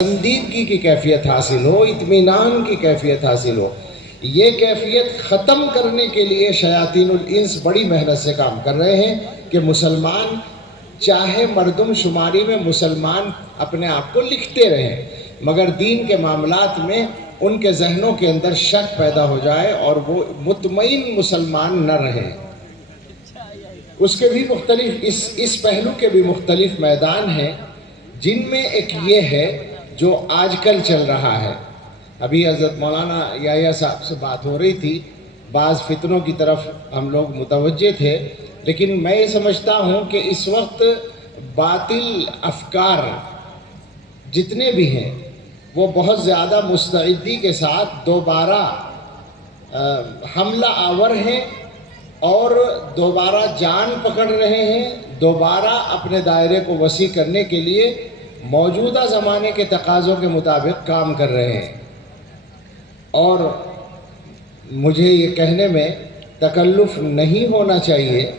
پسندیدگی کی کیفیت حاصل ہو، اطمینان کی کیفیت حاصل ہو۔ یہ کیفیت ختم کرنے کے لیے شیاطین الانس بڑی محنت سے کام کر رہے ہیں کہ مسلمان چاہے مردم شماری میں مسلمان اپنے آپ کو لکھتے رہیں، مگر دین کے معاملات میں ان کے ذہنوں کے اندر شک پیدا ہو جائے اور وہ مطمئن مسلمان نہ رہیں۔ اس کے بھی مختلف اس پہلو کے بھی مختلف میدان ہیں، جن میں ایک یہ ہے جو آج کل چل رہا ہے۔ ابھی حضرت مولانا یحییٰ صاحب سے بات ہو رہی تھی، بعض فتنوں کی طرف ہم لوگ متوجہ تھے، لیکن میں یہ سمجھتا ہوں کہ اس وقت باطل افکار جتنے بھی ہیں وہ بہت زیادہ مستعدی کے ساتھ دوبارہ حملہ آور ہیں اور دوبارہ جان پکڑ رہے ہیں، دوبارہ اپنے دائرے کو وسیع کرنے کے لیے موجودہ زمانے کے تقاضوں کے مطابق کام کر رہے ہیں۔ اور مجھے یہ کہنے میں تکلف نہیں ہونا چاہیے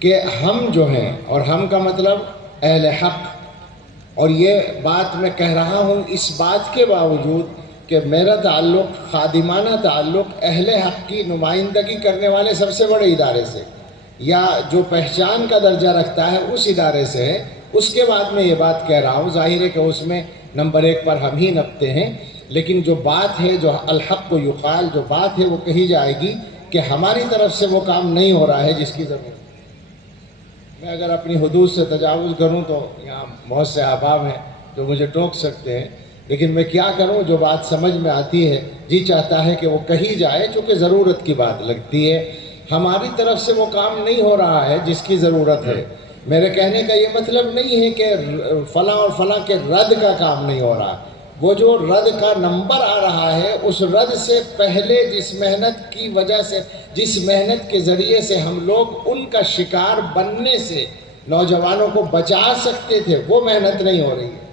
کہ ہم جو ہیں، اور ہم کا مطلب اہل حق، اور یہ بات میں کہہ رہا ہوں اس بات کے باوجود کہ میرا تعلق خادمانہ تعلق اہل حق کی نمائندگی کرنے والے سب سے بڑے ادارے سے، یا جو پہچان کا درجہ رکھتا ہے اس ادارے سے ہے۔ اس کے بعد میں یہ بات کہہ رہا ہوں، ظاہر ہے کہ اس میں نمبر 1 پر ہم ہی نپتے ہیں، لیکن جو بات ہے، جو الحق کو یقال، جو بات ہے وہ کہی جائے گی کہ ہماری طرف سے وہ کام نہیں ہو رہا ہے جس کی ضرورت ہے۔ میں اگر اپنی حدود سے تجاوز کروں تو یہاں بہت سے احباب ہیں جو مجھے ٹوک سکتے ہیں، لیکن میں کیا کروں، جو بات سمجھ میں آتی ہے جی چاہتا ہے کہ وہ کہی جائے، چونکہ ضرورت کی بات لگتی ہے۔ ہماری طرف سے وہ کام نہیں ہو رہا ہے جس کی ضرورت ہے۔ میرے کہنے کا یہ مطلب نہیں ہے کہ فلاں اور فلاں کے رد کا کام نہیں ہو رہا، وہ جو رد کا نمبر آ رہا ہے اس رد سے پہلے جس محنت کی وجہ سے، جس محنت کے ذریعے سے ہم لوگ ان کا شکار بننے سے نوجوانوں کو بچا سکتے تھے، وہ محنت نہیں ہو رہی ہے۔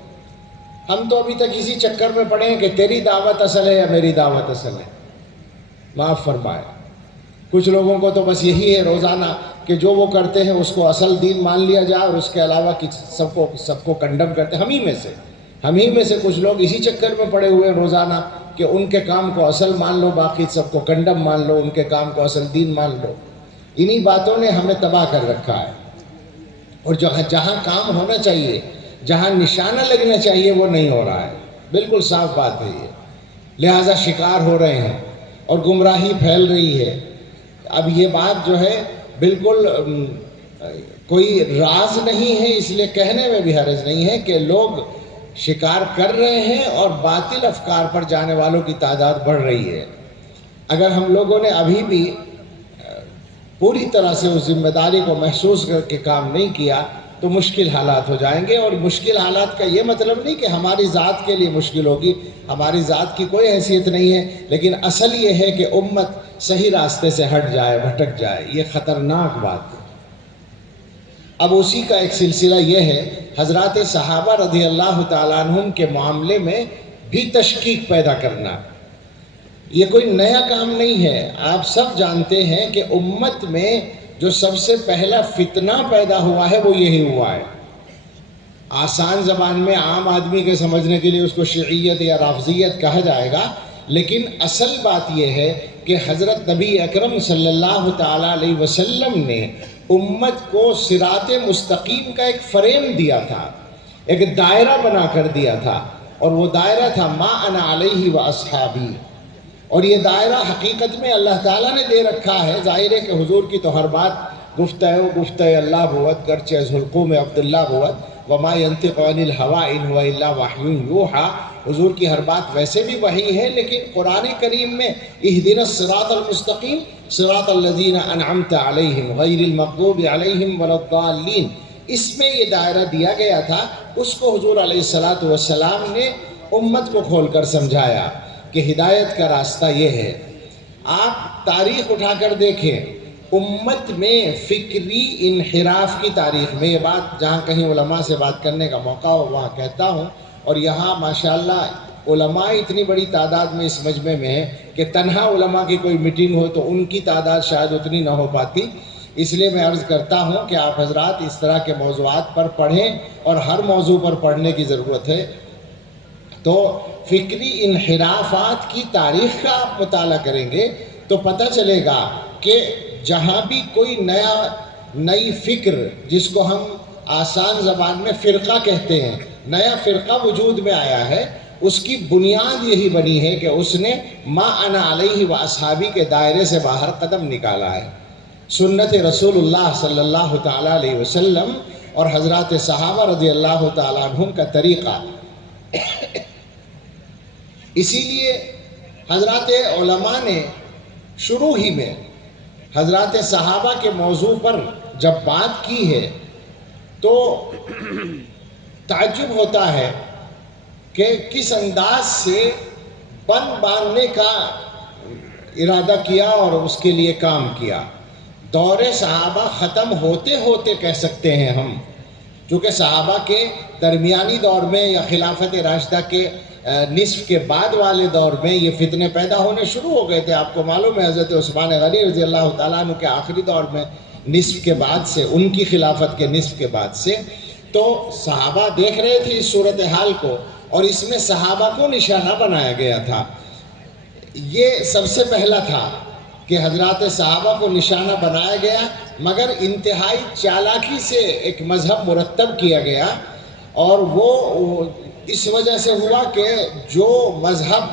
ہم تو ابھی تک اسی چکر میں پڑے ہیں کہ تیری دعوت اصل ہے یا میری دعوت اصل ہے۔ معاف فرمائے، کچھ لوگوں کو تو بس یہی ہے روزانہ کہ جو وہ کرتے ہیں اس کو اصل دین مان لیا جائے، اور اس کے علاوہ سب کو کنڈم کرتے ہیں۔ ہم ہی میں سے کچھ لوگ اسی چکر میں پڑے ہوئے ہیں روزانہ کہ ان کے کام کو اصل مان لو، باقی سب کو کنڈم مان لو، ان کے کام کو اصل دین مان لو۔ انہی باتوں نے ہمیں تباہ کر رکھا ہے، اور جہاں کام ہونا چاہیے، جہاں نشانہ لگنا چاہیے وہ نہیں ہو رہا ہے۔ بالکل صاف بات ہے یہ، لہٰذا شکار ہو رہے ہیں اور گمراہی پھیل رہی ہے۔ اب یہ بات جو ہے بالکل کوئی راز نہیں ہے، اس لیے کہنے میں بھی حرج نہیں ہے کہ لوگ شکار کر رہے ہیں اور باطل افکار پر جانے والوں کی تعداد بڑھ رہی ہے۔ اگر ہم لوگوں نے ابھی بھی پوری طرح سے اس ذمہ داری کو محسوس کر کے کام نہیں کیا تو مشکل حالات ہو جائیں گے، اور مشکل حالات کا یہ مطلب نہیں کہ ہماری ذات کے لیے مشکل ہوگی، ہماری ذات کی کوئی حیثیت نہیں ہے، لیکن اصل یہ ہے کہ امت صحیح راستے سے ہٹ جائے، بھٹک جائے، یہ خطرناک بات ہے۔ اب اسی کا ایک سلسلہ یہ ہے، حضرات صحابہ رضی اللہ تعالیٰ عنہم کے معاملے میں بھی تشکیک پیدا کرنا۔ یہ کوئی نیا کام نہیں ہے، آپ سب جانتے ہیں کہ امت میں جو سب سے پہلا فتنہ پیدا ہوا ہے وہ یہی ہوا ہے۔ آسان زبان میں عام آدمی کے سمجھنے کے لیے اس کو شیعیت یا رافضیت کہا جائے گا، لیکن اصل بات یہ ہے کہ حضرت نبی اکرم صلی اللہ تعالیٰ علیہ وسلم نے امت کو صراط مستقیم کا ایک فریم دیا تھا، ایک دائرہ بنا کر دیا تھا، اور وہ دائرہ تھا ما انا علیہ و اصحابی۔ اور یہ دائرہ حقیقت میں اللہ تعالیٰ نے دے رکھا ہے۔ ظاہر ہے کہ حضور کی تو ہر بات گفتہ اللہ بوت، گرچہ از حلقوم عبداللہ بوت، وما ينطق عن الهوى ان هو الا وحی یوحی، حضور کی ہر بات ویسے بھی وحی ہے، لیکن قرآن کریم میں اہدنا الصراط المستقیم صراط الذین انعمت علیہم غیر المغضوب علیہم ولا الضالین، اس میں یہ دائرہ دیا گیا تھا۔ اس کو حضور علیہ السلام نے امت کو کھول کر سمجھایا کہ ہدایت کا راستہ یہ ہے۔ آپ تاریخ اٹھا کر دیکھیں، امت میں فکری انحراف کی تاریخ میں، یہ بات جہاں کہیں علماء سے بات کرنے کا موقع ہو وہاں کہتا ہوں، اور یہاں ماشاءاللہ علماء اتنی بڑی تعداد میں اس مجمع میں ہے کہ تنہا علماء کی کوئی میٹنگ ہو تو ان کی تعداد شاید اتنی نہ ہو پاتی، اس لیے میں عرض کرتا ہوں کہ آپ حضرات اس طرح کے موضوعات پر پڑھیں، اور ہر موضوع پر پڑھنے کی ضرورت ہے۔ تو فکری انحرافات کی تاریخ کا آپ مطالعہ کریں گے تو پتہ چلے گا کہ جہاں بھی کوئی نئی فکر، جس کو ہم آسان زبان میں فرقہ کہتے ہیں، نیا فرقہ وجود میں آیا ہے، اس کی بنیاد یہی بنی ہے کہ اس نے ما انا علیہ و اصحابی کے دائرے سے باہر قدم نکالا ہے۔ سنت رسول اللہ صلی اللہ تعالیٰ علیہ وسلم اور حضرات صحابہ رضی اللہ تعالیٰ عنہم کا طریقہ۔ اسی لیے حضرات علماء نے شروع ہی میں حضرات صحابہ کے موضوع پر جب بات کی ہے تو تعجب ہوتا ہے کہ کس انداز سے بند باندھنے کا ارادہ کیا اور اس کے لیے کام کیا۔ دور صحابہ ختم ہوتے ہوتے کہہ سکتے ہیں ہم، چونکہ صحابہ کے درمیانی دور میں یا خلافت راشدہ کے نصف کے بعد والے دور میں یہ فتنے پیدا ہونے شروع ہو گئے تھے۔ آپ کو معلوم ہے حضرت عثمان غنی رضی اللہ تعالیٰ عنہ کے آخری دور میں، نصف کے بعد سے، ان کی خلافت کے نصف کے بعد سے، تو صحابہ دیکھ رہے تھے اس صورتحال کو، اور اس میں صحابہ کو نشانہ بنایا گیا تھا۔ یہ سب سے پہلا تھا کہ حضرات صحابہ کو نشانہ بنایا گیا، مگر انتہائی چالاکی سے ایک مذہب مرتب کیا گیا، اور وہ اس وجہ سے ہوا کہ جو مذہب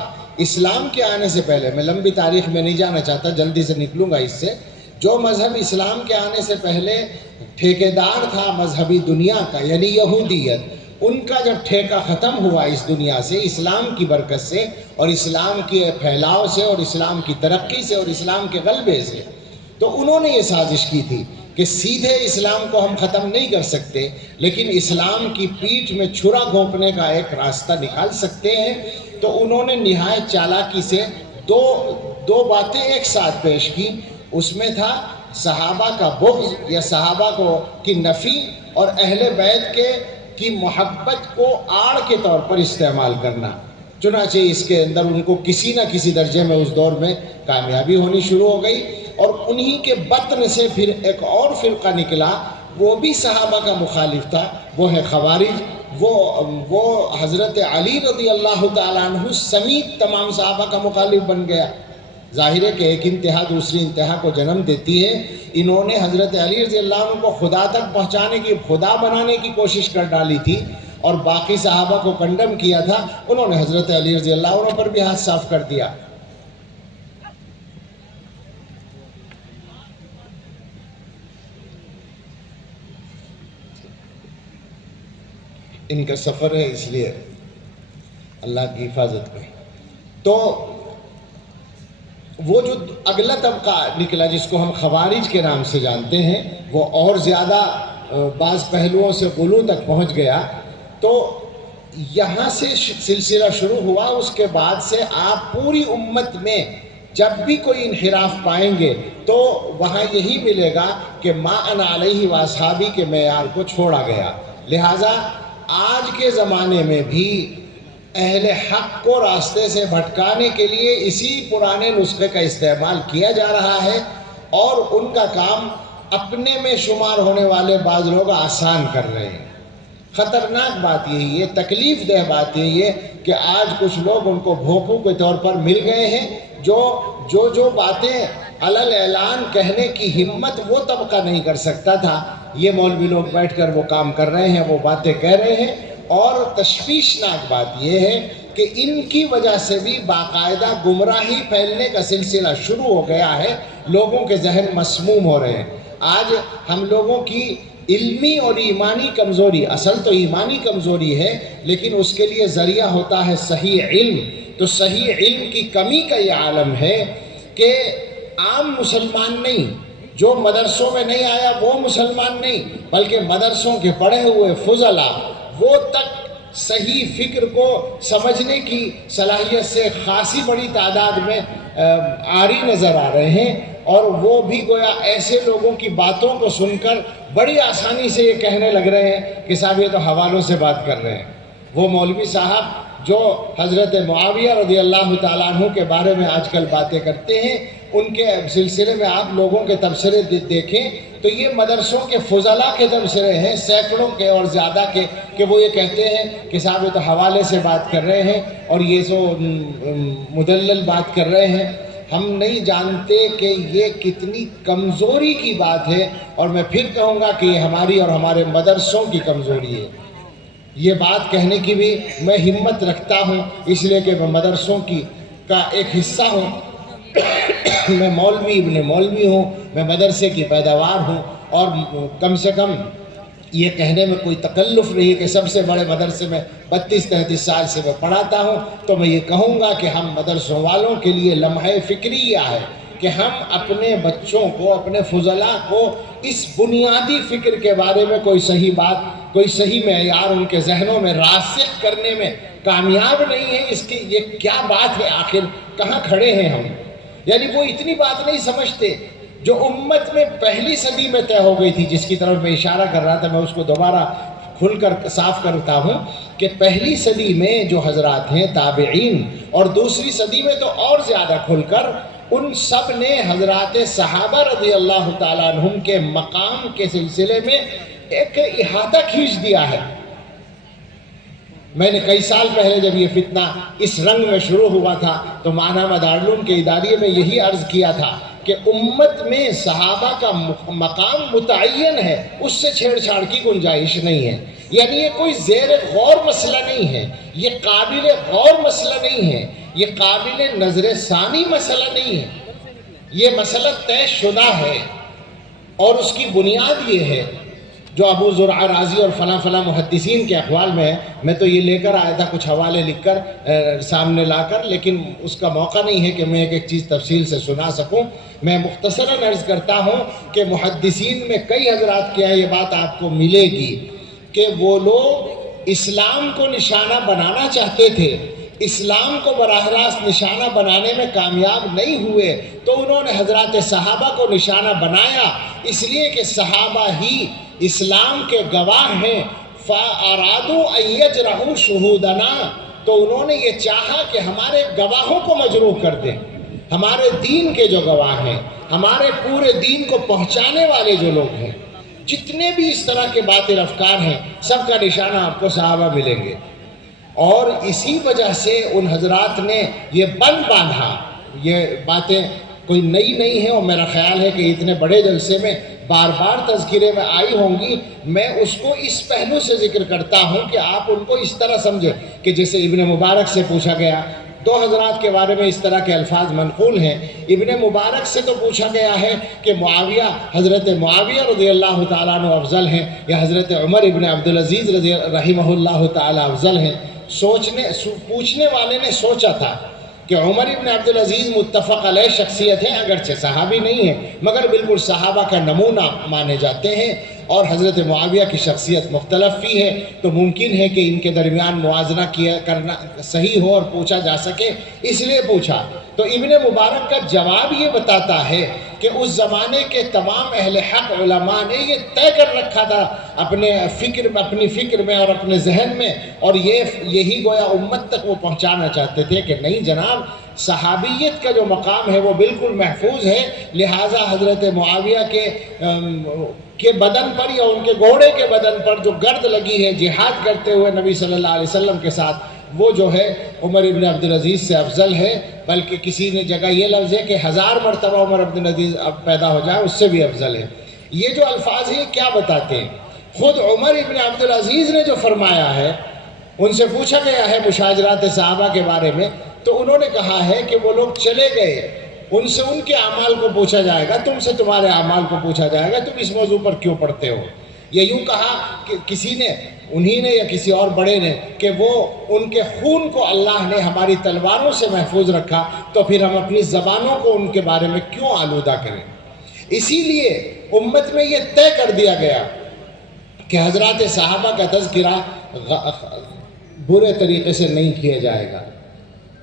اسلام کے آنے سے پہلے، میں لمبی تاریخ میں نہیں جانا چاہتا، جلدی سے نکلوں گا اس سے، جو مذہب اسلام کے آنے سے پہلے ٹھیکیدار تھا مذہبی دنیا کا، یعنی یہودیت، ان کا جب ٹھیکہ ختم ہوا اس دنیا سے، اسلام کی برکت سے اور اسلام کے پھیلاؤ سے اور اسلام کی ترقی سے اور اسلام کے غلبے سے، تو انہوں نے یہ سازش کی تھی کہ سیدھے اسلام کو ہم ختم نہیں کر سکتے، لیکن اسلام کی پیٹھ میں چھرا گھونپنے کا ایک راستہ نکال سکتے ہیں۔ تو انہوں نے نہایت چالاکی سے دو باتیں ایک ساتھ پیش کی۔ اس میں تھا صحابہ کا بغض یا صحابہ کی نفی، اور اہل بیت کی محبت کو آڑ کے طور پر استعمال کرنا۔ چنانچہ اس کے اندر ان کو کسی نہ کسی درجے میں اس دور میں کامیابی ہونی شروع ہو گئی، اور انہی کے بطن سے پھر ایک اور فرقہ نکلا، وہ بھی صحابہ کا مخالف تھا، وہ ہے خوارج۔ وہ حضرت علی رضی اللہ تعالیٰ عنہ سمیت تمام صحابہ کا مخالف بن گیا۔ ظاہر ہے کہ ایک انتہا دوسری انتہا کو جنم دیتی ہے۔ انہوں نے حضرت علی رضی اللہ عنہ کو خدا تک پہنچانے کی، خدا بنانے کی کوشش کر ڈالی تھی، اور باقی صحابہ کو کنڈم کیا تھا۔ انہوں نے حضرت علی رضی اللہ عنہ پر بھی ہاتھ صاف کر دیا۔ ان کا سفر ہے، اس لیے اللہ کی حفاظت کرے۔ تو وہ جو اگلا طبقہ نکلا جس کو ہم خوارج کے نام سے جانتے ہیں، وہ اور زیادہ بعض پہلوؤں سے غلو تک پہنچ گیا۔ تو یہاں سے سلسلہ شروع ہوا۔ اس کے بعد سے آپ پوری امت میں جب بھی کوئی انحراف پائیں گے تو وہاں یہی ملے گا کہ ما انا علیہ و اصحابی کے معیار کو چھوڑا گیا۔ لہٰذا آج کے زمانے میں بھی اہل حق کو راستے سے بھٹکانے کے لیے اسی پرانے نسخے کا استعمال کیا جا رہا ہے، اور ان کا کام اپنے میں شمار ہونے والے بعض لوگ آسان کر رہے ہیں۔ خطرناک بات یہی ہے، تکلیف دہ بات یہی ہے کہ آج کچھ لوگ ان کو بھوپو کے طور پر مل گئے ہیں، جو باتیں علل اعلان کہنے کی ہمت وہ طبقہ نہیں کر سکتا تھا، یہ مولوی لوگ بیٹھ کر وہ کام کر رہے ہیں، وہ باتیں کہہ رہے ہیں۔ اور تشویشناک بات یہ ہے کہ ان کی وجہ سے بھی باقاعدہ گمراہی پھیلنے کا سلسلہ شروع ہو گیا ہے، لوگوں کے ذہن مسموم ہو رہے ہیں۔ آج ہم لوگوں کی علمی اور ایمانی کمزوری، اصل تو ایمانی کمزوری ہے، لیکن اس کے لیے ذریعہ ہوتا ہے صحیح علم۔ تو صحیح علم کی کمی کا یہ عالم ہے کہ عام مسلمان نہیں، جو مدرسوں میں نہیں آیا وہ مسلمان نہیں، بلکہ مدرسوں کے پڑھے ہوئے فضلاء وہ تک صحیح فکر کو سمجھنے کی صلاحیت سے خاصی بڑی تعداد میں عاری نظر آ رہے ہیں، اور وہ بھی گویا ایسے لوگوں کی باتوں کو سن کر بڑی آسانی سے یہ کہنے لگ رہے ہیں کہ صاحب یہ تو حوالوں سے بات کر رہے ہیں۔ وہ مولوی صاحب جو حضرت معاویہ رضی اللہ تعالیٰ عنہ کے بارے میں آج کل باتیں کرتے ہیں، ان کے سلسلے میں آپ لوگوں کے تبصرے دیکھیں تو یہ مدرسوں کے فضلاء کے تبصرے ہیں، سینکڑوں کے اور زیادہ کے، کہ وہ یہ کہتے ہیں کہ صاحب یہ تو حوالے سے بات کر رہے ہیں اور یہ جو مدلل بات کر رہے ہیں۔ ہم نہیں جانتے کہ یہ کتنی کمزوری کی بات ہے، اور میں پھر کہوں گا کہ یہ ہماری اور ہمارے مدرسوں کی کمزوری ہے۔ یہ بات کہنے کی بھی میں ہمت رکھتا ہوں، اس لیے کہ میں مدرسوں کا ایک حصہ ہوں۔ میں مولوی ابن مولوی ہوں، میں مدرسے کی پیداوار ہوں، اور کم سے کم یہ کہنے میں کوئی تکلف نہیں کہ سب سے بڑے مدرسے میں 32-33 سال سے میں پڑھاتا ہوں۔ تو میں یہ کہوں گا کہ ہم مدرسوں والوں کے لیے لمحہ فکریہ ہے کہ ہم اپنے بچوں کو، اپنے فضلاء کو اس بنیادی فکر کے بارے میں کوئی صحیح بات، کوئی صحیح معیار ان کے ذہنوں میں راسخ کرنے میں کامیاب نہیں ہے۔ اس کی یہ کیا بات ہے، آخر کہاں کھڑے ہیں ہم؟ یعنی وہ اتنی بات نہیں سمجھتے جو امت میں پہلی صدی میں طے ہو گئی تھی، جس کی طرف میں اشارہ کر رہا تھا، میں اس کو دوبارہ کھل کر صاف کرتا ہوں کہ پہلی صدی میں جو حضرات ہیں تابعین، اور دوسری صدی میں تو اور زیادہ کھل کر، ان سب نے حضرات صحابہ رضی اللہ تعالیٰ عنہم کے مقام کے سلسلے میں ایک احاطہ کھینچ دیا ہے۔ میں نے کئی سال پہلے جب یہ فتنہ اس رنگ میں شروع ہوا تھا تو ماہنامہ دارالعلوم کے اداریے میں یہی عرض کیا تھا کہ امت میں صحابہ کا مقام متعین ہے، اس سے چھیڑ چھاڑ کی گنجائش نہیں ہے۔ یعنی یہ کوئی زیر غور مسئلہ نہیں ہے، یہ قابل غور مسئلہ نہیں ہے، یہ قابل نظر ثانی مسئلہ نہیں ہے، یہ مسئلہ طے شدہ ہے، اور اس کی بنیاد یہ ہے جو ابو زرع رازی اور فلاں فلاں محدثین کے اقوال میں ہے۔ میں تو یہ لے کر آیا تھا کچھ حوالے لکھ کر سامنے لا کر، لیکن اس کا موقع نہیں ہے کہ میں ایک چیز تفصیل سے سنا سکوں۔ میں مختصراً عرض کرتا ہوں کہ محدثین میں کئی حضرات کے ہیں، یہ بات آپ کو ملے گی کہ وہ لوگ اسلام کو نشانہ بنانا چاہتے تھے، اسلام کو براہ راست نشانہ بنانے میں کامیاب نہیں ہوئے، تو انہوں نے حضرات صحابہ کو نشانہ بنایا، اس لیے کہ صحابہ ہی اسلام کے گواہ ہیں۔ فَأَرَادُوا أَن يَجْرَحُوا شُهُودَنَا، تو انہوں نے یہ چاہا کہ ہمارے گواہوں کو مجروح کر دیں، ہمارے دین کے جو گواہ ہیں، ہمارے پورے دین کو پہنچانے والے جو لوگ ہیں، جتنے بھی اس طرح کے باطل افکار ہیں، سب کا نشانہ آپ کو صحابہ ملیں گے۔ اور اسی وجہ سے ان حضرات نے یہ بند باندھا۔ یہ باتیں کوئی نئی نہیں ہیں، اور میرا خیال ہے کہ اتنے بڑے جلسے میں بار بار تذکرے میں آئی ہوں گی۔ میں اس کو اس پہلو سے ذکر کرتا ہوں کہ آپ ان کو اس طرح سمجھیں کہ جیسے ابن مبارک سے پوچھا گیا، دو حضرات کے بارے میں اس طرح کے الفاظ منقول ہیں۔ ابن مبارک سے تو پوچھا گیا ہے کہ معاویہ، حضرت معاویہ رضی اللہ تعالیٰ عنہ افضل ہیں یا حضرت عمر ابن عبدالعزیز رحمہ اللہ تعالیٰ افضل ہیں۔ پوچھنے والے نے سوچا تھا کہ عمر ابن عبدالعزیز متفق علیہ شخصیت ہے، اگرچہ صحابی نہیں ہے مگر بالکل صحابہ کا نمونہ مانے جاتے ہیں، اور حضرت معاویہ کی شخصیت مختلف بھی ہے، تو ممکن ہے کہ ان کے درمیان موازنہ کرنا صحیح ہو اور پوچھا جا سکے، اس لیے پوچھا۔ تو ابن مبارک کا جواب یہ بتاتا ہے کہ اس زمانے کے تمام اہل حق علماء نے یہ طے کر رکھا تھا اپنی فکر میں اور اپنے ذہن میں، اور یہی گویا امت تک وہ پہنچانا چاہتے تھے کہ نہیں جناب، صحابیت کا جو مقام ہے وہ بالکل محفوظ ہے، لہٰذا حضرت معاویہ کے بدن پر یا ان کے گھوڑے کے بدن پر جو گرد لگی ہے جہاد کرتے ہوئے نبی صلی اللہ علیہ وسلم کے ساتھ، وہ جو ہے عمر ابن عبدالعزیز سے افضل ہے، بلکہ کسی نے جگہ یہ لفظ ہے کہ 1000 مرتبہ عمر ابن عبدالعزیز اب پیدا ہو جائے اس سے بھی افضل ہے۔ یہ جو الفاظ ہیں کیا بتاتے ہیں؟ خود عمر ابن عبدالعزیز نے جو فرمایا ہے، ان سے پوچھا گیا ہے مشاجرات صحابہ کے بارے میں، تو انہوں نے کہا ہے کہ وہ لوگ چلے گئے، ان سے ان کے اعمال کو پوچھا جائے گا، تم سے تمہارے اعمال کو پوچھا جائے گا، تم اس موضوع پر کیوں پڑھتے ہو؟ یہ یوں کہا کہ کسی نے، انہی نے یا کسی اور بڑے نے، کہ وہ ان کے خون کو اللہ نے ہماری تلواروں سے محفوظ رکھا، تو پھر ہم اپنی زبانوں کو ان کے بارے میں کیوں آلودہ کریں؟ اسی لیے امت میں یہ طے کر دیا گیا کہ حضرات صحابہ کا تذکرہ برے طریقے سے نہیں کیا جائے گا۔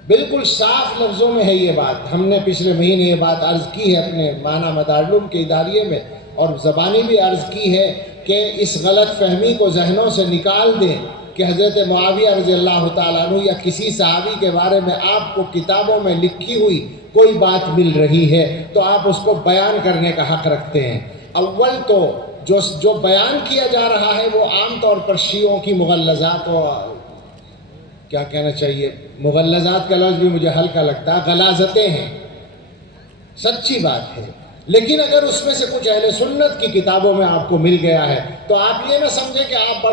بالکل صاف لفظوں میں ہے یہ بات، ہم نے پچھلے مہینے یہ بات عرض کی ہے اپنے ماہنامہ دارالعلوم کے اداریے میں، اور زبانی بھی عرض کی ہے کہ اس غلط فہمی کو ذہنوں سے نکال دیں کہ حضرت معاویہ رضی اللہ تعالیٰ عنہ یا کسی صحابی کے بارے میں آپ کو کتابوں میں لکھی ہوئی کوئی بات مل رہی ہے تو آپ اس کو بیان کرنے کا حق رکھتے ہیں۔ اول تو جو بیان کیا جا رہا ہے وہ عام طور پر شیعوں کی مغلظات، اور کیا کہنا چاہیے، مغلظات کا لفظ بھی مجھے ہلکا لگتا ہے، غلاظتیں ہیں، سچی بات ہے، لیکن اگر اس میں سے کچھ اہل سنت کی کتابوں میں آپ کو مل گیا ہے تو آپ یہ نہ سمجھیں کہ آپ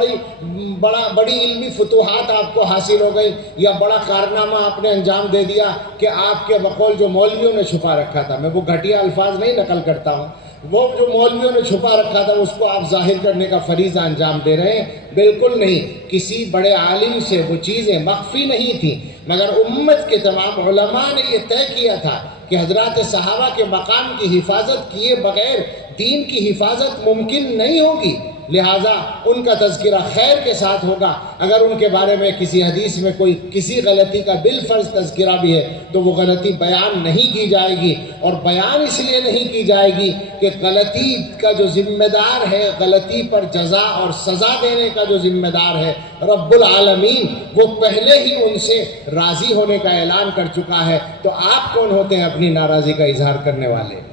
بڑی علمی فتوحات آپ کو حاصل ہو گئی یا بڑا کارنامہ آپ نے انجام دے دیا کہ آپ کے بقول جو مولویوں نے چھپا رکھا تھا، میں وہ گھٹیا الفاظ نہیں نقل کرتا ہوں، وہ جو مولویوں نے چھپا رکھا تھا اس کو آپ ظاہر کرنے کا فریضہ انجام دے رہے ہیں، بالکل نہیں۔ کسی بڑے عالم سے وہ چیزیں مخفی نہیں تھیں، مگر امت کے تمام علماء نے یہ طے کیا تھا کہ حضرات صحابہ کے مقام کی حفاظت کیے بغیر دین کی حفاظت ممکن نہیں ہوگی، لہٰذا ان کا تذکرہ خیر کے ساتھ ہوگا۔ اگر ان کے بارے میں کسی حدیث میں کوئی کسی غلطی کا بالفرض تذکرہ بھی ہے تو وہ غلطی بیان نہیں کی جائے گی، اور بیان اس لیے نہیں کی جائے گی کہ غلطی کا جو ذمہ دار ہے، غلطی پر جزا اور سزا دینے کا جو ذمہ دار ہے رب العالمین، وہ پہلے ہی ان سے راضی ہونے کا اعلان کر چکا ہے، تو آپ کون ہوتے ہیں اپنی ناراضی کا اظہار کرنے والے؟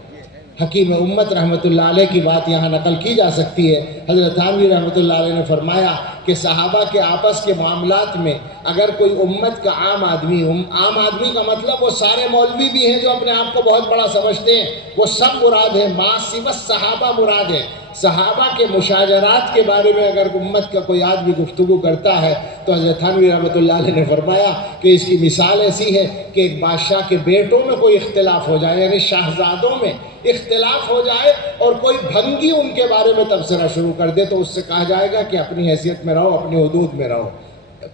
حکیم امت رحمۃ اللہ علیہ کی بات یہاں نقل کی جا سکتی ہے۔ حضرت تھانوی رحمۃ اللہ علیہ نے فرمایا کہ صحابہ کے آپس کے معاملات میں اگر کوئی امت کا عام آدمی کا مطلب وہ سارے مولوی بھی ہیں جو اپنے آپ کو بہت بڑا سمجھتے ہیں، وہ سب مراد ہیں، ما سوى صحابہ مراد ہے۔ صحابہ کے مشاجرات کے بارے میں اگر امت کا کوئی آدمی گفتگو کرتا ہے تو حضرت تھانوی رحمۃ اللہ علیہ نے فرمایا کہ اس کی مثال ایسی ہے کہ ایک بادشاہ کے بیٹوں میں کوئی اختلاف ہو جائے، یعنی شاہزادوں میں اختلاف ہو جائے اور کوئی بھنگی ان کے بارے میں تبصرہ شروع کر دے تو اس سے کہا جائے گا کہ اپنی حیثیت میں رہو، اپنی حدود میں رہو۔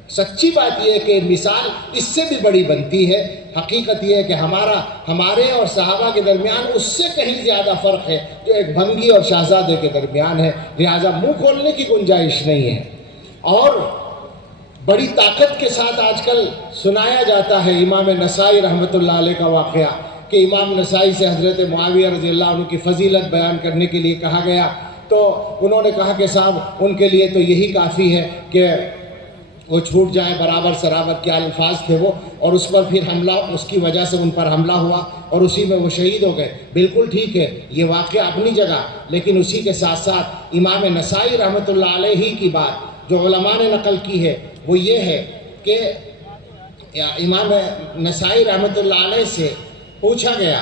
سچی بات یہ ہے کہ مثال اس سے بھی بڑی بنتی ہے۔ حقیقت یہ ہے کہ ہمارے اور صحابہ کے درمیان اس سے کہیں زیادہ فرق ہے جو ایک بھنگی اور شاہزادے کے درمیان ہے، لہٰذا منہ کھولنے کی گنجائش نہیں ہے۔ اور بڑی طاقت کے ساتھ آج کل سنایا جاتا ہے امام نسائی رحمۃ اللہ علیہ کا واقعہ کہ امام نسائی سے حضرت معاویہ رضی اللہ عنہ کی فضیلت بیان کرنے کے لیے کہا گیا تو انہوں نے کہا کہ صاحب ان کے لیے تو یہی کافی ہے کہ وہ چھوٹ جائیں، برابر سرابر کیا الفاظ تھے وہ، اور اس پر پھر حملہ، اس کی وجہ سے ان پر حملہ ہوا اور اسی میں وہ شہید ہو گئے۔ بالکل ٹھیک ہے، یہ واقعہ اپنی جگہ، لیکن اسی کے ساتھ ساتھ امام نسائی رحمۃ اللہ علیہ کی بات جو علماء نے نقل کی ہے وہ یہ ہے کہ امام نسائی رحمۃ اللہ علیہ سے پوچھا گیا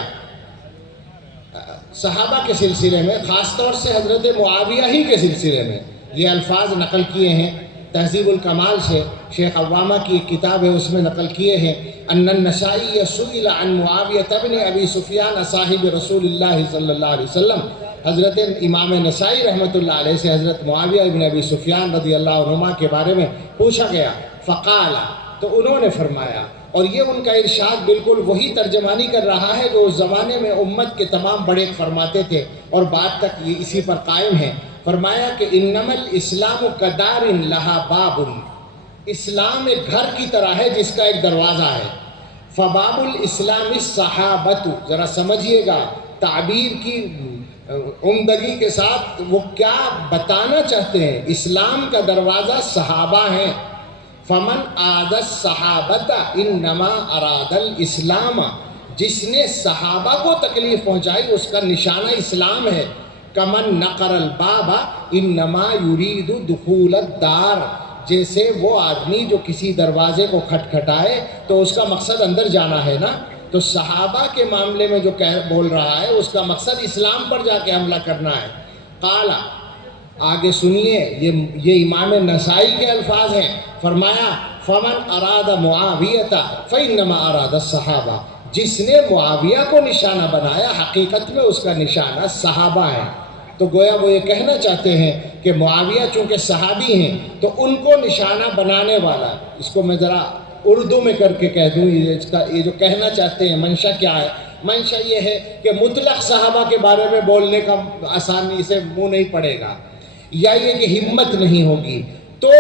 صحابہ کے سلسلے میں، خاص طور سے حضرت معاویہ ہی کے سلسلے میں، یہ الفاظ نقل کیے ہیں تہذیب الکمال سے، شیخ عوامہ کی ایک کتاب ہے اس میں نقل کیے ہیں، ان النسائی سئل عن معاویہ بن ابی سفیان صاحب رسول اللہ صلی اللہ علیہ وسلم، حضرت امام نسائی رحمۃ اللہ علیہ سے حضرت معاویہ ابن ابی سفیان رضی اللہ عنہما کے بارے میں پوچھا گیا، فقال، تو انہوں نے فرمایا، اور یہ ان کا ارشاد بالکل وہی ترجمانی کر رہا ہے جو اس زمانے میں امت کے تمام بڑے فرماتے تھے اور بعد تک یہ اسی پر قائم ہیں، فرمایا کہ انما الاسلام کدار لہا باب، اسلام ایک گھر کی طرح ہے جس کا ایک دروازہ ہے، فباب الاسلام الصحابۃ، ذرا سمجھیے گا تعبیر کی عمدگی کے ساتھ وہ کیا بتانا چاہتے ہیں، اسلام کا دروازہ صحابہ ہیں، فمن آد الصحابۃ انما اراد الاسلام، جس نے صحابہ کو تکلیف پہنچائی اس کا نشانہ اسلام ہے، کمن نقر الباب انما یرید دخول الدار، جیسے وہ آدمی جو کسی دروازے کو کھٹکھٹائے تو اس کا مقصد اندر جانا ہے نا، تو صحابہ کے معاملے میں جو بول رہا ہے اس کا مقصد اسلام پر جا کے حملہ کرنا ہے۔ قال، آگے سنیے، یہ امام نسائی کے الفاظ ہیں، فرمایا فمن اراد معاویہ فانما اراد الصحابہ، جس نے معاویہ کو نشانہ بنایا حقیقت میں اس کا نشانہ صحابہ ہے۔ تو گویا وہ یہ کہنا چاہتے ہیں کہ معاویہ چونکہ صحابی ہیں تو ان کو نشانہ بنانے والا، اس کو میں ذرا اردو میں کر کے کہہ دوں، یہ جو کہنا چاہتے ہیں منشا کیا ہے؟ منشا یہ ہے کہ مطلق صحابہ کے بارے میں بولنے کا آسانی سے منہ نہیں پڑے گا، یا یہ کہ ہمت نہیں ہوگی، تو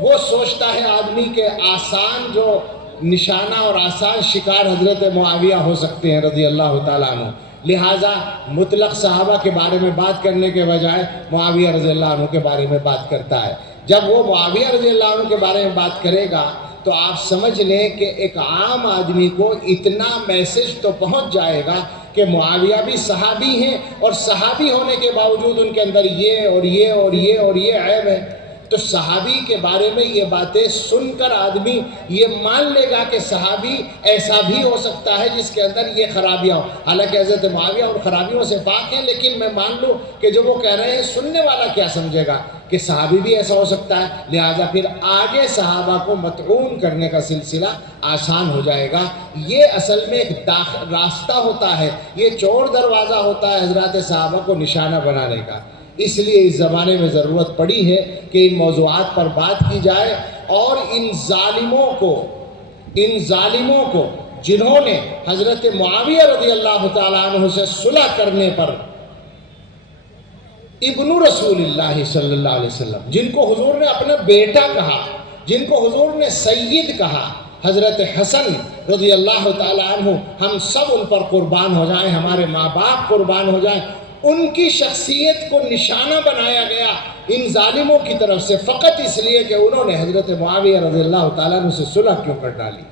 وہ سوچتا ہے آدمی کہ آسان جو نشانہ اور آسان شکار حضرت معاویہ ہو سکتے ہیں رضی اللہ تعالیٰ عنہ، لہٰذا مطلق صحابہ کے بارے میں بات کرنے کے بجائے معاویہ رضی اللہ عنہ کے بارے میں بات کرتا ہے۔ جب وہ معاویہ رضی اللہ عنہ کے بارے میں بات کرے گا تو آپ سمجھ لیں کہ ایک عام آدمی کو اتنا میسج تو پہنچ جائے گا کہ معاویہ بھی صحابی ہیں اور صحابی ہونے کے باوجود ان کے اندر یہ اور یہ اور یہ اور یہ عیب ہے، تو صحابی کے بارے میں یہ باتیں سن کر آدمی یہ مان لے گا کہ صحابی ایسا بھی ہو سکتا ہے جس کے اندر یہ خرابیاں ہوں۔ حالانکہ حضرت معاویہ ان خرابیوں سے پاک ہیں، لیکن میں مان لوں کہ جو وہ کہہ رہے ہیں سننے والا کیا سمجھے گا کہ صحابی بھی ایسا ہو سکتا ہے، لہٰذا پھر آگے صحابہ کو مطعون کرنے کا سلسلہ آسان ہو جائے گا۔ یہ اصل میں ایک راستہ ہوتا ہے، یہ چور دروازہ ہوتا ہے حضرات صحابہ کو نشانہ بنانے کا۔ اس لیے اس زمانے میں ضرورت پڑی ہے کہ ان موضوعات پر بات کی جائے اور ان ظالموں کو جنہوں نے حضرت معاویہ رضی اللہ تعالیٰ عنہ سے صلح کرنے پر ابن رسول اللہ صلی اللہ علیہ وسلم، جن کو حضور نے اپنا بیٹا کہا، جن کو حضور نے سید کہا، حضرت حسن رضی اللہ تعالیٰ عنہ، ہم سب ان پر قربان ہو جائیں، ہمارے ماں باپ قربان ہو جائیں، ان کی شخصیت کو نشانہ بنایا گیا ان ظالموں کی طرف سے فقط اس لیے کہ انہوں نے حضرت معاویہ رضی اللہ تعالیٰ عنہ سے صلح کیوں کر ڈالی۔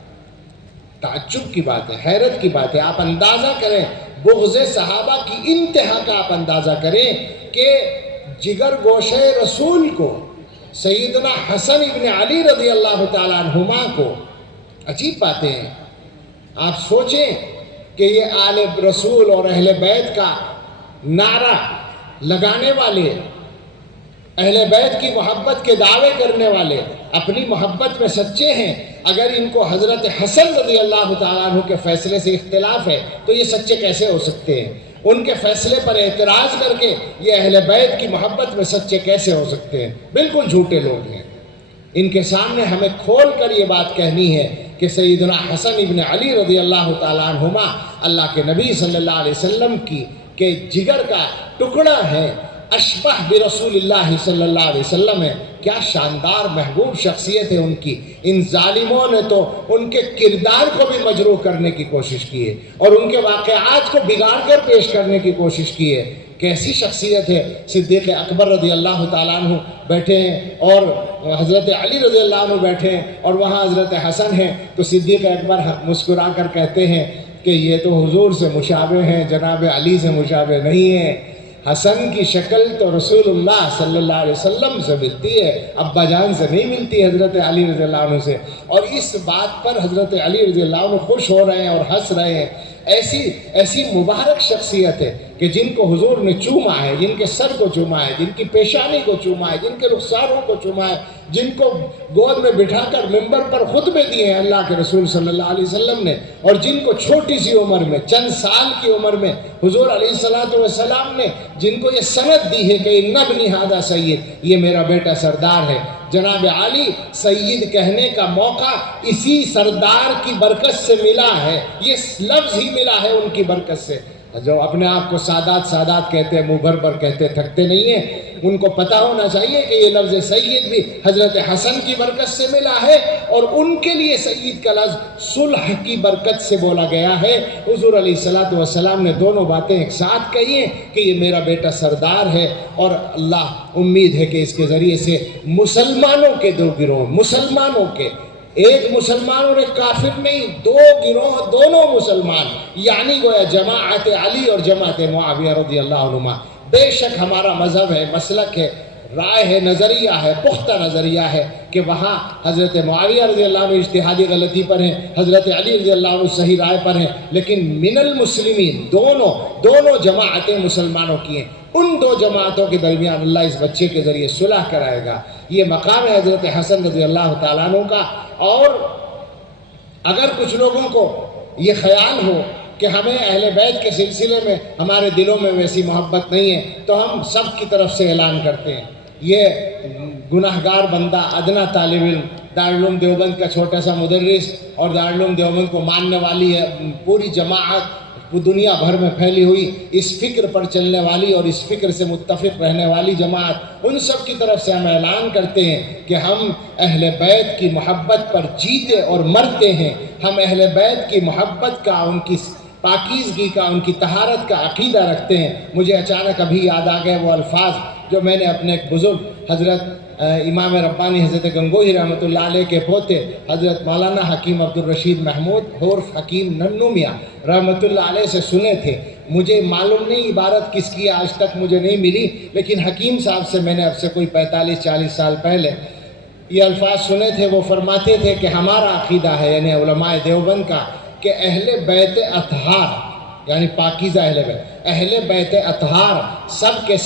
تعجب کی بات ہے، حیرت کی بات ہے۔ آپ اندازہ کریں بغض صحابہ کی انتہا کا، آپ اندازہ کریں کہ جگر گوشہ رسول کو، سیدنا حسن ابن علی رضی اللہ تعالیٰ عنہما کو، عجیب باتیں ہیں۔ آپ سوچیں کہ یہ آل رسول اور اہل بیت کا نعرہ لگانے والے، اہل بیت کی محبت کے دعوے کرنے والے، اپنی محبت میں سچے ہیں، اگر ان کو حضرت حسن رضی اللہ تعالیٰ عنہ کے فیصلے سے اختلاف ہے تو یہ سچے کیسے ہو سکتے ہیں؟ ان کے فیصلے پر اعتراض کر کے یہ اہل بیت کی محبت میں سچے کیسے ہو سکتے ہیں؟ بالکل جھوٹے لوگ ہیں۔ ان کے سامنے ہمیں کھول کر یہ بات کہنی ہے کہ سیدنا حسن ابن علی رضی اللہ تعالیٰ عنہما اللہ کے نبی صلی اللہ علیہ وسلم کی کہ جگر کا ٹکڑا ہے، اشبہ برسول اللہ صلی اللہ علیہ وسلم ہے، کیا شاندار محبوب شخصیت ہے ان کی۔ ان ظالموں نے تو ان کے کردار کو بھی مجروح کرنے کی کوشش کی ہے اور ان کے واقعات کو بگاڑ کر پیش کرنے کی کوشش کی ہے۔ کیسی شخصیت ہے؟ صدیق اکبر رضی اللہ تعالیٰ عنہ بیٹھے ہیں اور حضرت علی رضی اللہ عنہ بیٹھے ہیں اور وہاں حضرت حسن ہیں، تو صدیق اکبر مسکرا کر کہتے ہیں کہ یہ تو حضور سے مشابہ ہیں، جناب علی سے مشابہ نہیں ہیں۔ حسن کی شکل تو رسول اللہ صلی اللہ علیہ وسلم سے ملتی ہے، ابا جان سے نہیں ملتی، حضرت علی رضی اللہ عنہ سے۔ اور اس بات پر حضرت علی رضی اللہ عنہ خوش ہو رہے ہیں اور ہنس رہے ہیں۔ ایسی مبارک شخصیت ہے کہ جن کو حضور نے چوما ہے، جن کے سر کو چوما ہے، جن کی پیشانی کو چوما ہے، جن کے رخساروں کو چوما ہے، جن کو گود میں بٹھا کر منبر پر خطبے دیے ہیں اللہ کے رسول صلی اللہ علیہ وسلم نے، اور جن کو چھوٹی سی عمر میں، چند سال کی عمر میں حضور علیہ السلام نے جن کو یہ سند دی ہے کہ اِنَّ ابْنِی ھَذَا سید، یہ میرا بیٹا سردار ہے۔ جناب علی سید کہنے کا موقع اسی سردار کی برکت سے ملا ہے، یہ لفظ ہی ملا ہے ان کی برکت سے۔ جو اپنے آپ کو سادات کہتے ہیں، منہ بھر کہتے تھکتے نہیں ہیں، ان کو پتہ ہونا چاہیے کہ یہ لفظ سید بھی حضرت حسن کی برکت سے ملا ہے، اور ان کے لیے سید کا لفظ صلح کی برکت سے بولا گیا ہے۔ حضور علیہ السلام نے دونوں باتیں ایک ساتھ کہی ہیں کہ یہ میرا بیٹا سردار ہے، اور اللہ امید ہے کہ اس کے ذریعے سے مسلمانوں کے دو گروہ، مسلمانوں کے، ایک مسلمان اور ایک کافر نہیں، دو گروہ، دونوں مسلمان، یعنی گویا جماعت علی اور جماعت معاویہ رضی اللہ عنہما۔ بے شک ہمارا مذہب ہے، مسلک ہے، رائے ہے، نظریہ ہے، پختہ نظریہ ہے کہ وہاں حضرت معاویہ رضی اللہ عنہ اجتہادی غلطی پر ہیں، حضرت علی رضی اللہ عنہ صحیح رائے پر ہیں، لیکن من المسلمین دونوں جماعتیں مسلمانوں کی ہیں۔ ان دو جماعتوں کے درمیان اللہ اس بچے کے ذریعے صلح کرائے گا۔ یہ مقام ہے حضرت حسن رضی اللہ تعالیٰ عنہ کا۔ اور اگر کچھ لوگوں کو یہ خیال ہو کہ ہمیں اہل بیت کے سلسلے میں ہمارے دلوں میں ویسی محبت نہیں ہے، تو ہم سب کی طرف سے اعلان کرتے ہیں، یہ گناہگار بندہ، ادنا طالب علم، دارالعلوم دیوبند کا چھوٹا سا مدرس اور دارالعلوم دیوبند کو ماننے والی ہے پوری جماعت، دنیا بھر میں پھیلی ہوئی، اس فکر پر چلنے والی اور اس فکر سے متفق رہنے والی جماعت، ان سب کی طرف سے ہم اعلان کرتے ہیں کہ ہم اہل بیت کی محبت پر جیتے اور مرتے ہیں۔ ہم اہل بیت کی محبت کا، ان کی پاکیزگی کا، ان کی طہارت کا عقیدہ رکھتے ہیں۔ مجھے اچانک ابھی یاد آ گئے وہ الفاظ جو میں نے اپنے ایک بزرگ حضرت امام ربانی حضرت گنگوہی رحمۃ اللہ علیہ کے پوتے حضرت مولانا حکیم عبدالرشید محمود عرف حکیم ننو میاں رحمۃ اللہ علیہ سے سنے تھے. مجھے معلوم نہیں عبارت کس کی آج تک مجھے نہیں ملی، لیکن حکیم صاحب سے میں نے اب سے کوئی 45-40 سال پہلے یہ الفاظ سنے تھے. وہ فرماتے تھے کہ ہمارا عقیدہ ہے، یعنی علماء دیوبند کا، کہ اہل بیت اطہار یعنی پاکیزہ اہل بیت اطہار سب کے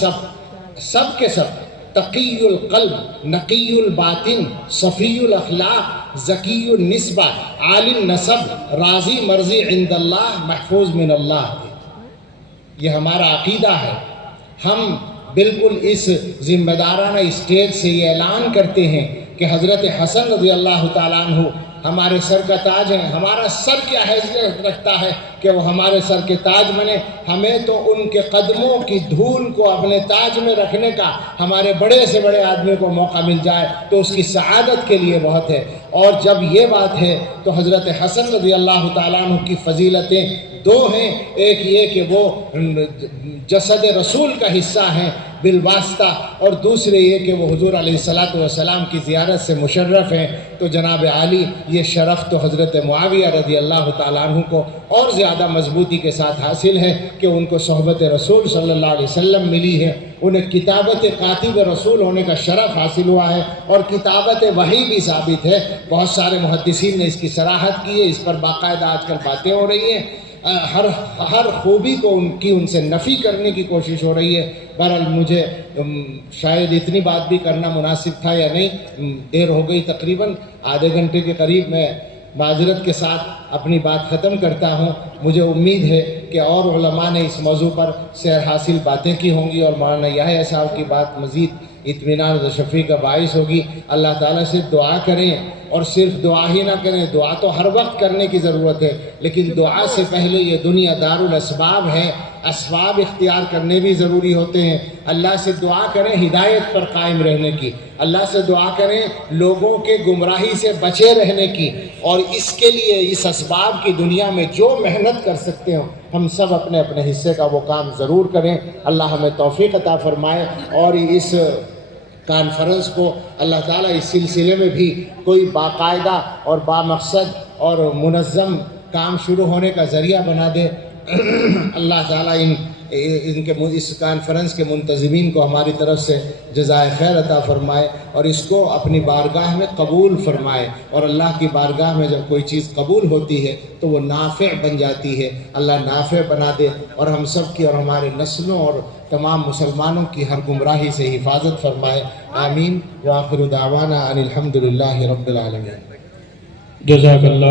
سب تقی القلب، نقی الباطن، صفی الاخلاق، ذکی النسبہ، عالی النسب، راضی مرضی عند اللہ، محفوظ من اللہ تھے. یہ ہمارا عقیدہ ہے. ہم بالکل اس ذمہ دارانہ اسٹیج سے یہ اعلان کرتے ہیں کہ حضرت حسن رضی اللہ تعالیٰ عنہ ہمارے سر کا تاج ہیں. ہمارا سر کیا حیثیت رکھتا ہے کہ وہ ہمارے سر کے تاج بنے؟ ہمیں تو ان کے قدموں کی دھول کو اپنے تاج میں رکھنے کا ہمارے بڑے سے بڑے آدمی کو موقع مل جائے تو اس کی سعادت کے لیے بہت ہے. اور جب یہ بات ہے تو حضرت حسن رضی اللہ تعالیٰ عنہ کی فضیلتیں دو ہیں. ایک یہ کہ وہ جسد رسول کا حصہ ہیں بالواسطہ، اور دوسرے یہ کہ وہ حضور علیہ السلام کی زیارت سے مشرف ہیں. تو جناب عالی یہ شرف تو حضرت معاویہ رضی اللہ تعالیٰ عنہ کو اور زیادہ مضبوطی کے ساتھ حاصل ہے کہ ان کو صحبت رسول صلی اللہ علیہ وسلم ملی ہے. انہیں کتابت کاتب رسول ہونے کا شرف حاصل ہوا ہے، اور کتابت وحی بھی ثابت ہے. بہت سارے محدثین نے اس کی صراحت کی ہے، اس پر باقاعدہ آج کل باتیں ہو رہی ہیں. ہر خوبی کو ان سے نفی کرنے کی کوشش ہو رہی ہے. بہرحال مجھے شاید اتنی بات بھی کرنا مناسب تھا یا نہیں، دیر ہو گئی، تقریباً آدھے گھنٹے کے قریب. میں معذرت کے ساتھ اپنی بات ختم کرتا ہوں. مجھے امید ہے کہ اور علماء نے اس موضوع پر سیر حاصل باتیں کی ہوں گی، اور مولانا یحییٰ صاحب کی بات مزید اطمینان و تشفی کا باعث ہوگی. اللہ تعالیٰ سے دعا کریں، اور صرف دعا ہی نہ کریں، دعا تو ہر وقت کرنے کی ضرورت ہے، لیکن دعا سے پہلے یہ دنیا دار الاسباب ہے، اسباب اختیار کرنے بھی ضروری ہوتے ہیں. اللہ سے دعا کریں ہدایت پر قائم رہنے کی، اللہ سے دعا کریں لوگوں کے گمراہی سے بچے رہنے کی، اور اس کے لیے اس اسباب کی دنیا میں جو محنت کر سکتے ہوں ہم سب اپنے اپنے حصے کا وہ کام ضرور کریں. اللہ ہمیں توفیق عطا فرمائے، اور اس کانفرنس کو اللہ تعالیٰ اس سلسلے میں بھی کوئی باقاعدہ اور بامقصد اور منظم کام شروع ہونے کا ذریعہ بنا دے. اللہ تعالیٰ اس کانفرنس کے منتظمین کو ہماری طرف سے جزائے خیر عطا فرمائے، اور اس کو اپنی بارگاہ میں قبول فرمائے. اور اللہ کی بارگاہ میں جب کوئی چیز قبول ہوتی ہے تو وہ نافع بن جاتی ہے. اللہ نافع بنا دے، اور ہم سب کی اور ہمارے نسلوں اور تمام مسلمانوں کی ہر گمراہی سے حفاظت فرمائے. آمین. وآخر دعوانا ان الحمد للہ رب العالمین. جزاک اللہ.